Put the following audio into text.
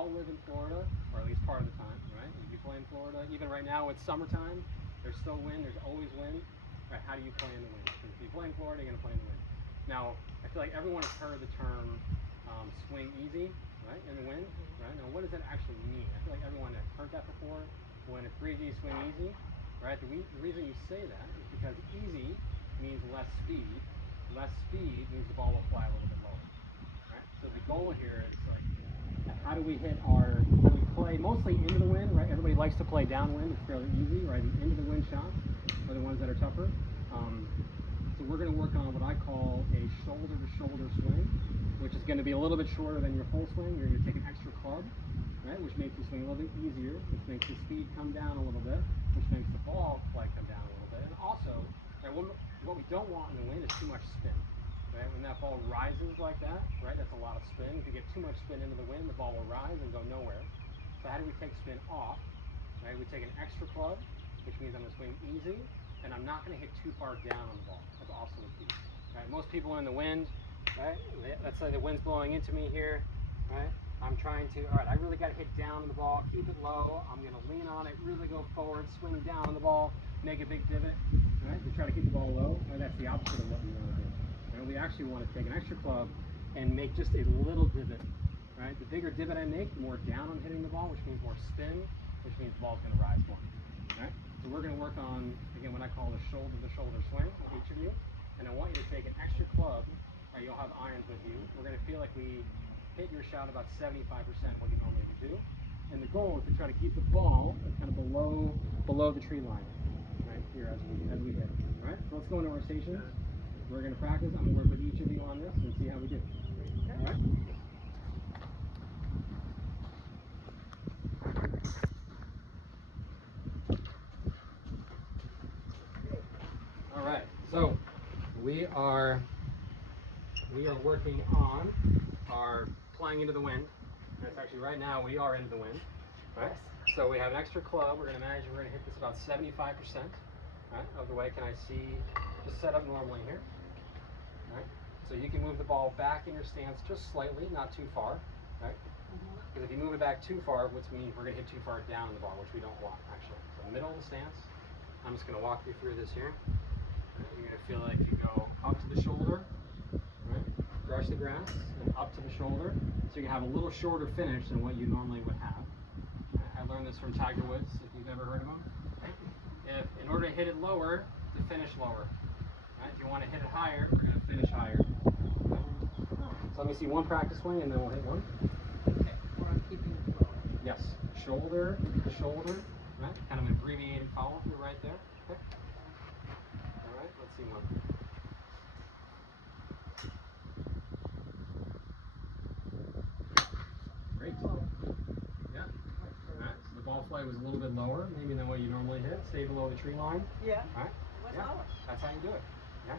all live in Florida, or at least part of the time, right? If you play in Florida, even right now it's summertime, there's still wind, there's always wind. Right? How do you play in the wind? If you play in Florida, you're going to play in the wind. Now, I feel like everyone has heard the term swing easy, right, in the wind, right? Now, what does that actually mean? I feel like everyone has heard that before. When it's breezy, swing easy, right? The reason you say that is because easy means less speed. Less speed means the ball will fly a little bit lower, right? So the goal here is like, how do we hit our, we play mostly into the wind, right? Everybody likes to play downwind. It's fairly easy, right? The into the wind shots are the ones that are tougher. So we're going to work on what I call a shoulder-to-shoulder swing, which is going to be a little bit shorter than your full swing. You're going to take an extra club, right, which makes the swing a little bit easier, which makes the speed come down a little bit, which makes the ball flight come down a little bit. And also, right, what we don't want in the wind is too much spin. Right? When that ball rises like that, right, that's a lot of spin. If you get too much spin into the wind, the ball will rise and go nowhere. So how do we take spin off? Right? We take an extra club, which means I'm going to swing easy, and I'm not going to hit too far down on the ball. That's also a key. Right? Most people are in the wind, right? Let's say the wind's blowing into me here, right? I'm trying to, all right, I really got to hit down on the ball, keep it low. I'm going to lean on it, really go forward, swing down on the ball, make a big divot, right? To try to keep the ball low. Right? That's the opposite of what you want to do. Right? We actually want to take an extra club and make just a little divot, right? The bigger divot I make, the more down I'm hitting the ball, which means more spin, which means the ball's going to rise more. Right? So we're going to work on, again, what I call the shoulder-to-shoulder swing with each of you. And I want you to take an extra club, right? You'll have irons with you. We're going to feel like we hit your shot about 75% of what you normally would do. And the goal is to try to keep the ball kind of below the tree line, right here as we hit. All right, so let's go into our stations. We're going to practice. I'm going to work with each of you on this and see how we do. All right. All right. So we are working on our playing into the wind. That's actually right now we are into the wind. Right? So we have an extra club. We're going to imagine we're going to hit this about 75%, right, of the way. Can I see? Just set up normally here. Right? So you can move the ball back in your stance just slightly, not too far. Right? Because if you move it back too far, which means we're going to hit too far down the ball, which we don't want actually. So middle of the stance. I'm just going to walk you through this here. Right? You're going to feel like you go up to the shoulder. Right? Brush the grass and up to the shoulder, so you can have a little shorter finish than what you normally would have. I learned this from Tiger Woods, if you've ever heard of him. If in order to hit it lower, to finish lower. Right? If you want to hit it higher, we're going to finish higher. So let me see one practice swing, and then we'll hit one. Okay, where I'm keeping it low. Yes, shoulder to shoulder, right? Kind of an abbreviated follow through right there. Okay. All right, let's see one. Great. Yeah. All right. So the ball flight was a little bit lower, maybe than what you normally hit. Stay below the tree line. Yeah. All right. What's Yeah. lower? That's how you do it. Yeah.